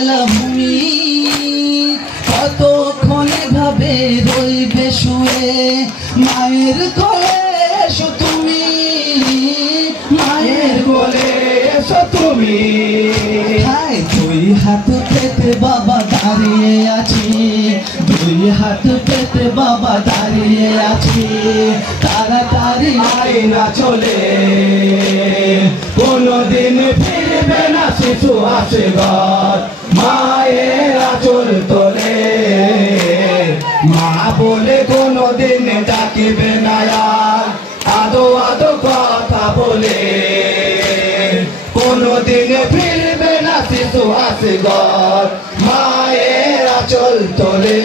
বেলাভূমি কতক্ষণে ভাবে রইবে শুয়ে মায়ের কোলে এসো তুমি মায়ের কোলে এসো তুমি দুই হাত পেতে বাবা দাঁড়িয়ে আছি দুই হাত পেতে বাবা দাঁড়িয়ে আছি তাড়াতাড়ি আয় না চলে কোনদিন ফিরবে না শিশু আসে ঘর মায়ের আঁচল তোলে মা বলে কোনদিন ডাকিবে না আর আদো আদো কথা বলে কোনদিন ফিরবে না শিশু আসে ঘর মায়ের আঁচল তোলে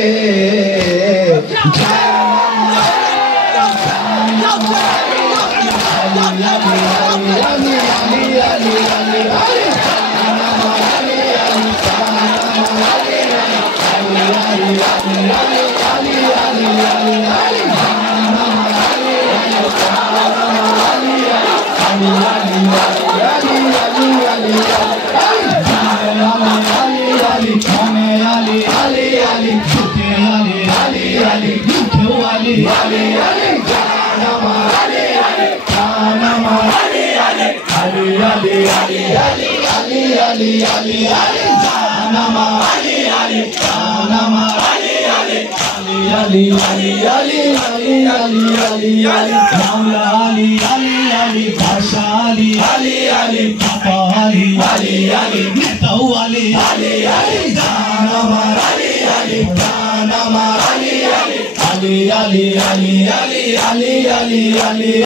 Ali